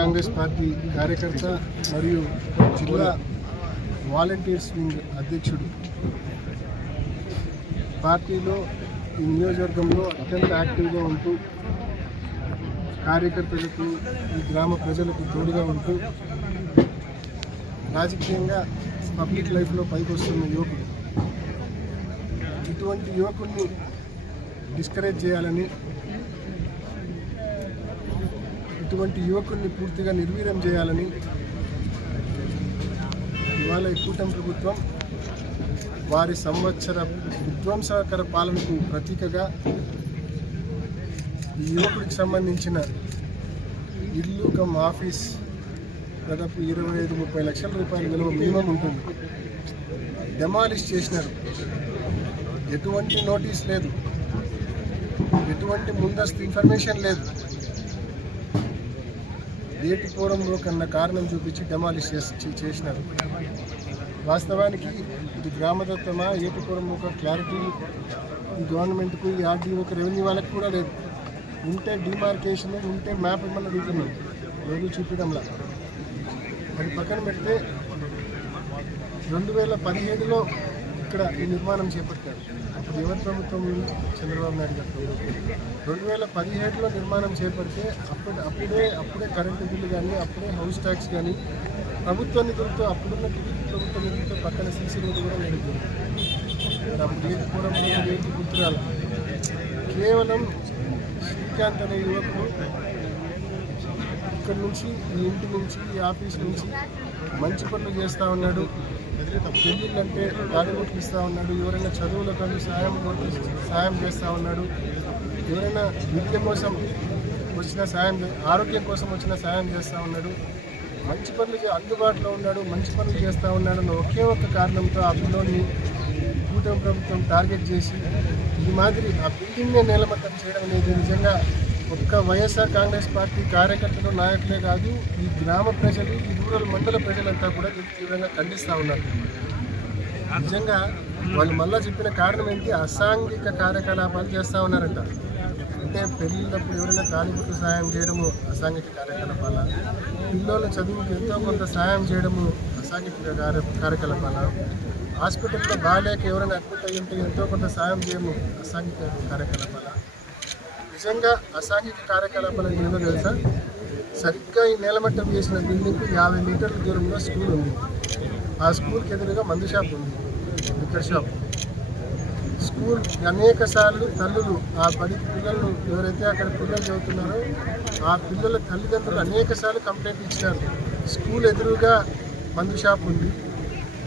Congress party కార్యకర్త మరియు జిల్లా వాలంటీర్స్ వింగ్ అధ్యక్షుడు. పార్టీలో ఈ నియోజకవర్గంలో అత్యంత యాక్టివ్గా ఉంటూ కార్యకర్తలకు ఈ గ్రామ ప్రజలకు తోడుగా ఉంటూ రాజకీయంగా పబ్లిక్ లైఫ్లో పైకి వస్తున్న యువకుడు. ఇటువంటి యువకుడిని డిస్కరేజ్ చేయాలని ఇటువంటి యువకుల్ని పూర్తిగా నిర్వీర్యం చేయాలని ఇవాళ ఈ కూటమి ప్రభుత్వం వారి సంవత్సర విధ్వంసకర పాలనకు ప్రతీకగా ఈ యువకుడికి సంబంధించిన ఇల్లు కమ్ ఆఫీస్ దాదాపు ఇరవై ఐదు ముప్పై లక్షల రూపాయల విలువ మినిమం ఉంటుంది. డెమాలిష్ చేసినారు. ఎటువంటి నోటీస్ లేదు. ఎటువంటి ముందస్తు ఇన్ఫర్మేషన్ లేదు. ఏటి కన్నా కారణం చూపించి డెమాలిష్ చేసి చేసినారు. వాస్తవానికి ఇది గ్రామదత్తమా? ఏటుకోవడం ఒక క్లారిటీ ఈ గవర్నమెంట్కు ఈ ఆర్డీఓకి రెవెన్యూ వాళ్ళకి కూడా లేదు. ఉంటే డిమార్కేషన్ ఉంటే మ్యాప్ ఇమ్మని అడుగుతున్నాం రోజు చూపించడంలా అది పక్కన పెడితే రెండు వేల పదిహేడులో ఇక్కడ ఈ నిర్మాణం చేపట్టారు. అప్పుడు ఎవరి ప్రభుత్వం చంద్రబాబు నాయుడు గారి ప్రభుత్వం రెండు వేల పదిహేడులో నిర్మాణం చేపడితే అప్పుడు అప్పుడే అప్పుడే కరెంటు బిల్లు కానీ అప్పుడే హౌస్ ట్యాక్స్ కానీ ప్రభుత్వ నిధులతో అప్పుడున్న టీడీపీ ప్రభుత్వ నిధులతో పక్కన సీసీ రోడ్డు కూడా నడుపుతుంది అప్పుడు ఏది పూర్వం ఏంటి గుర్తురాలు? కేవలం శ్రీకాంత్ అనే యువకుడు ఇక్కడ నుంచి ఈ ఇంటి నుంచి ఈ ఆఫీస్ నుంచి మంచి పనులు చేస్తూ ఉన్నాడు. పెళ్ళిళ్ళంటే డాక్యుమెంట్లు ఇస్తూ ఉన్నాడు ఎవరైనా చదువులకు అని సాయం సాయం చేస్తూ ఉన్నాడు. ఎవరైనా విద్య కోసం వచ్చిన సాయం ఆరోగ్యం కోసం వచ్చిన సాయం చేస్తూ ఉన్నాడు. మంచి పనులు అందుబాటులో ఉన్నాడు మంచి పనులు చేస్తూ ఉన్నాడు అన్న ఒకే ఒక్క కారణంతో ఆ పిల్లోని కూటమి ప్రభుత్వం టార్గెట్ చేసి ఈ మాదిరి ఆ బిల్డింగ్నే నేలమట్టం చేయడం అనేది నిజంగా ఒక్క వైఎస్ఆర్ కాంగ్రెస్ పార్టీ కార్యకర్తలు నాయకులే కాదు ఈ గ్రామ ప్రజలు ఈ రూరల్ మండల ప్రజలంతా కూడా దీన్ని తీవ్రంగా ఖండిస్తూ ఉన్నారు. నిజంగా వాళ్ళు మళ్ళీ చెప్పిన కారణం ఏంటి? అసాంఘిక కార్యకలాపాలు చేస్తూ ఉన్నారంట. అంటే పెళ్ళిళ్ళప్పుడు ఎవరైనా కాలిపుట్టు సహాయం చేయడము అసాంఘిక కార్యకలాపాల పిల్లల చదువుకు ఎంతో కొంత సహాయం చేయడము అసాంఘిక కార్య కార్యకలాపాల హాస్పిటల్లో బాగాలేక ఎవరైనా అడ్మిట్ అయ్యి ఉంటే ఎంతో కొంత సహాయం చేయము అసాంఘిక కార్యకలాపాల. నిజంగా అసాంఘిక కార్యకలాపాలు ఏమో తెలుసా? సరిగ్గా ఈ నేలమట్టం చేసిన బిల్డింగ్కి యాభై మీటర్ల దూరంలో స్కూల్ ఉంది. ఆ స్కూల్కి ఎదురుగా మందు షాప్ ఉంది. Liquor shop. స్కూల్ అనేక సార్లు తల్లులు ఆ బడి పిల్లలు ఎవరైతే అక్కడ పిల్లలు చదువుతున్నారో ఆ పిల్లల తల్లిదండ్రులు అనేక సార్లు కంప్లైంట్ ఇచ్చినారు. స్కూల్ ఎదురుగా మందు షాప్ ఉంది.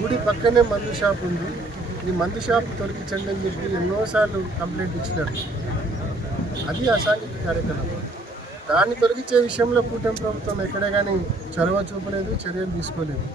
గుడి పక్కనే మందు షాప్ ఉంది. ఈ మందు షాప్ తొలగించండి అని చెప్పి ఎన్నోసార్లు కంప్లైంట్ ఇచ్చినారు. అది అసాంఘిక కార్యకలాపం దాన్ని తొలగించే విషయంలో కూటమి ప్రభుత్వం ఎక్కడే కానీ చొరవ చూపలేదు చర్యలు తీసుకోలేదు.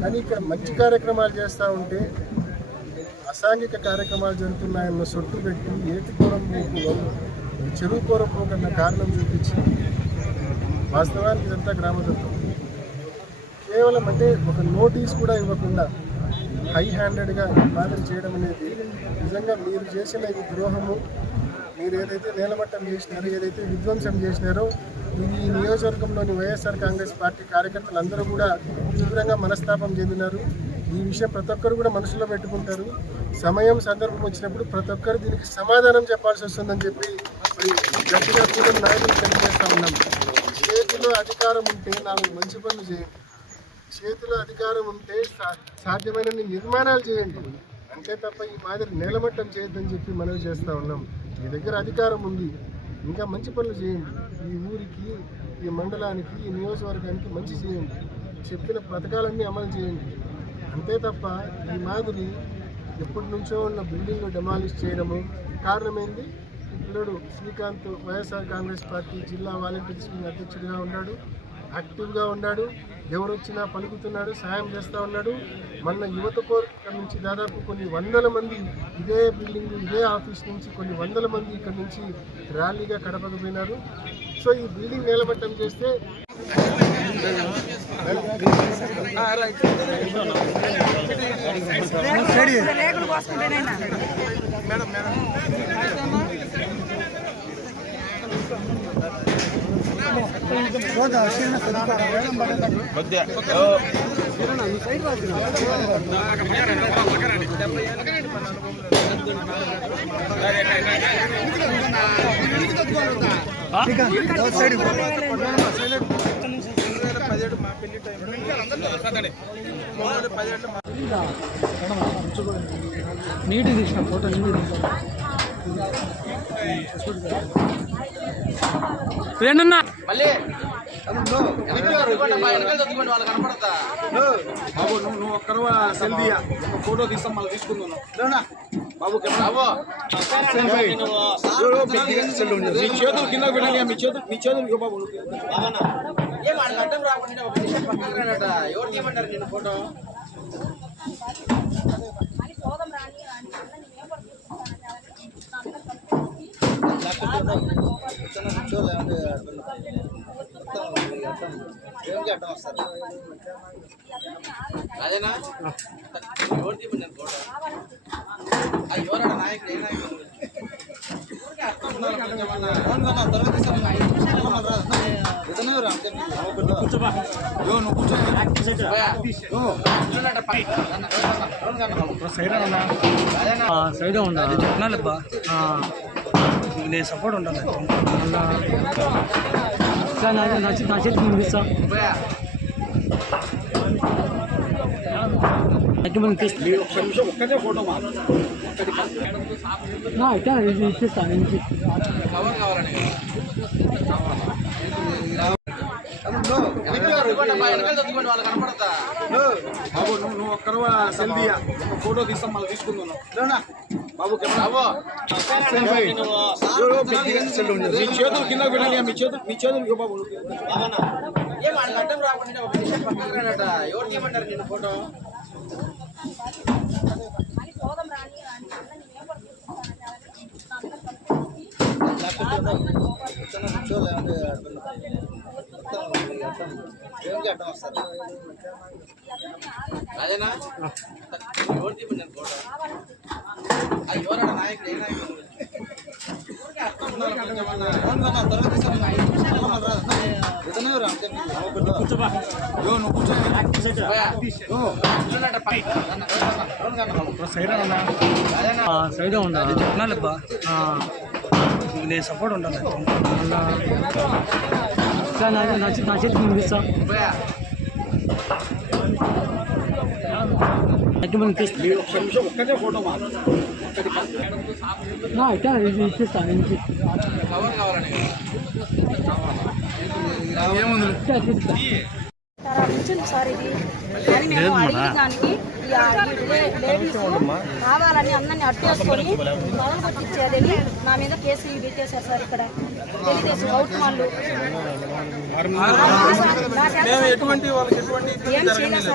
కానీ ఇక్కడ మంచి కార్యక్రమాలు చేస్తూ ఉంటే అసాంఘిక కార్యక్రమాలు జరుగుతున్నాయన్న సొట్టు పెట్టి ఏటి ఏటికోరం చెరువు కోరం కారణం చూపించి వాస్తవానికి ఇదంతా గ్రామదత్వం. కేవలం అంటే ఒక నోటీస్ కూడా ఇవ్వకుండా హై హ్యాండెడ్గా పాలన చేయడం అనేది నిజంగా మీరు చేసిన ఈ ద్రోహము మీరు ఏదైతే నేలమట్టం చేసినారో ఏదైతే విధ్వంసం చేసినారో ఈ నియోజకవర్గంలోని వైఎస్ఆర్ కాంగ్రెస్ పార్టీ కార్యకర్తలు అందరూ కూడా తీవ్రంగా మనస్తాపం చెందినారు. ఈ విషయం ప్రతి ఒక్కరు కూడా మనసులో పెట్టుకుంటారు. సమయం సందర్భం వచ్చినప్పుడు ప్రతి ఒక్కరు దీనికి సమాధానం చెప్పాల్సి వస్తుందని చెప్పి మరి గట్టిగా కూడా నాయకులు తెలియజేస్తా ఉన్నాం. చేతిలో అధికారం ఉంటే నాలుగు మంచి పనులు చేయండి. చేతిలో అధికారం ఉంటే సా- నిర్మాణాలు చేయండి. అంతే తప్ప ఈ మాదిరి నేలమట్టం చేయొద్దని చెప్పి మనవి చేస్తూ ఉన్నాం. మీ దగ్గర అధికారం ఉంది. ఇంకా మంచి పనులు చేయండి. ఈ ఊరికి ఈ మండలానికి ఈ నియోజకవర్గానికి మంచి చేయండి. చెప్పిన పథకాలన్నీ అమలు చేయండి. అంతే తప్ప ఈ మాదిరి ఎప్పటి నుంచో ఉన్న బిల్డింగ్లు డెమాలిష్ చేయడము కారణమైంది? పిల్లడు శ్రీకాంత్ వైఎస్ఆర్ కాంగ్రెస్ పార్టీ జిల్లా వాలంటీర్స్ అధ్యక్షుడిగా ఉన్నాడు యాక్టివ్గా ఉన్నాడు. ఎవరు వచ్చినా పలుకుతున్నాడు సాయం చేస్తూ ఉన్నాడు. మన యువత కోరిక నుంచి దాదాపు కొన్ని వందల మంది ఇదే బిల్డింగ్ ఇదే ఆఫీస్ నుంచి కొన్ని వందల మంది ఇక్కడ నుంచి ర్యాలీగా కడపకు పోయినారు సో ఈ బిల్డింగ్ నిలబట్టం చేస్తే రేకులు పోసుకుంటేనైనా నీటి తీసిన ఫోటో నీటి తీసిన. ఏంటన్నా బాబు నువ్వు నువ్వు ఒక్కరు సెల్ఫీ ఒక ఫోటో తీస్తాం మళ్ళీ తీసుకుందాం. బాబు మీ చేతులు కింద పెట్టండి మీ చేతులు మీ చేతులు బాబు ఎవరు తీయమంటారు నేను ఫోటో? అదేనా? ఎవరు తీయమన్నారు ఫోటో. అది ఎవరన్నా నాయకుడు ఏ నాయకుడు? ఊరికే అర్థం ఉండాలి కొంచెమన్నా. తర్వాత నేను సపోర్ట్ ఉండాలి మళ్ళా ఇట్లా నా నా బాబు నువ్వు నువ్వు ఒక్కరు సెల్ఫీ ఒక ఫోటో తీస్తాం మళ్ళీ తీసుకుందాం బాబు బాబు మీ చేతులు కింద పెట్టాలి మీ చేతులు మీ చేతులు ఇవ్వు బాబు ఏం వాళ్ళకి అడ్డం రాకుండా ఒక నిమిషం పక్కన ఎవరు తీయమంటారు నేను ఫోటో అదేనా ఎవరు తీయమన్నారు ఫోటో? అది ఎవరన్నా నాయకుడు ఏ నాయకుడు? ఊరికే అర్థం ఉండాలి. సైడ్ నేను సపోర్ట్ ఉండాలి. మళ్ళా నా నా చేతికి ఇది నేను కావాలని సార్ ఇది మేము అడిగిన దానికి లేడీస్ కావాలని అందరిని అట్టేసుకొని మొదలు కొట్టించేదని నా మీద కేసు పెట్టేశారు సార్ ఇక్కడ. తెలుగుదేశం గౌట్ వాళ్ళు ఎటువంటి వాళ్ళకి ఎటువంటి ఏం చేయలేదు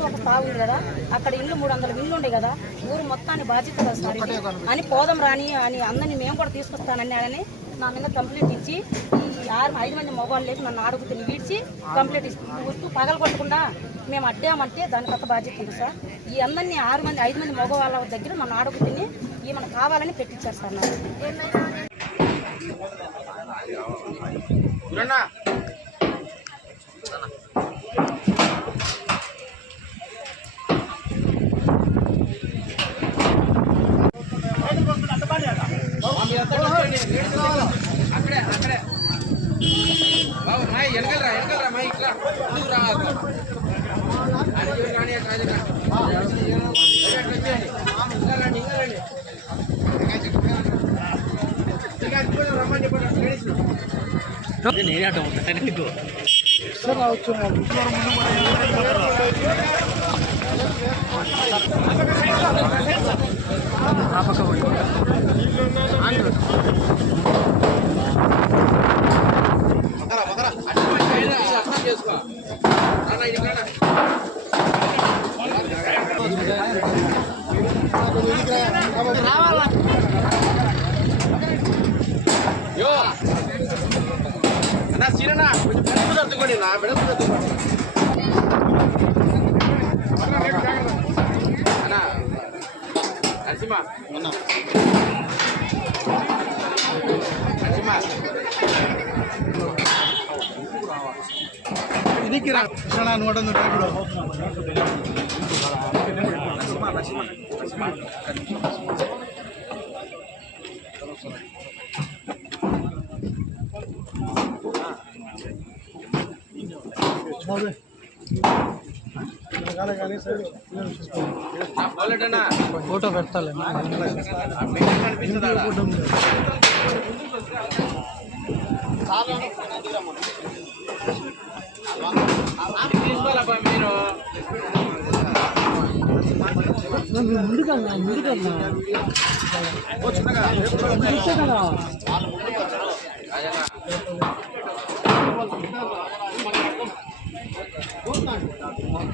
ఒక కదా అక్కడ ఇల్లు మూడు వందల ఇల్లు ఉండే కదా ఊరు మొత్తాన్ని బాధ్యత కదా సార్ ఇది. అని పోదాం రాని అని అందరిని మేము కూడా తీసుకొస్తానన్నాడని నా మీద కంప్లీట్ ఇచ్చి ఈ ఆరు ఐదు మంది మగవాళ్ళు లేక నన్ను ఆడుగుతుని విడిచి కంప్లీట్ ఇస్తుంది వస్తూ పగల కొట్టకుండా మేము అడ్డామంటే దాని కొత్త బాధ్యత ఉంది సార్. ఈ అందరినీ ఆరు మంది ఐదు మంది మగవాళ్ళ దగ్గర నన్ను ఆడుగుతుని ఏమైనా కావాలని పెట్టించారు సార్ నాకు నేనే అడ్డం ఉంటాను నీకు ఆ పక్క நரசிம்மா நரசிம்மா ಇದಕ್ಕಿರ ಕ್ಷಣ ನೋಡೋದು ಬಿಡು ನರಸಿಂಹ ನರಸಿಂಹ ನರಸಿಂಹ ఫోటో పెట్టాలి కనిపిస్తుందా తీసుకోవాలబ్బా మీరు ముందుగా కదా 我干什么呢你管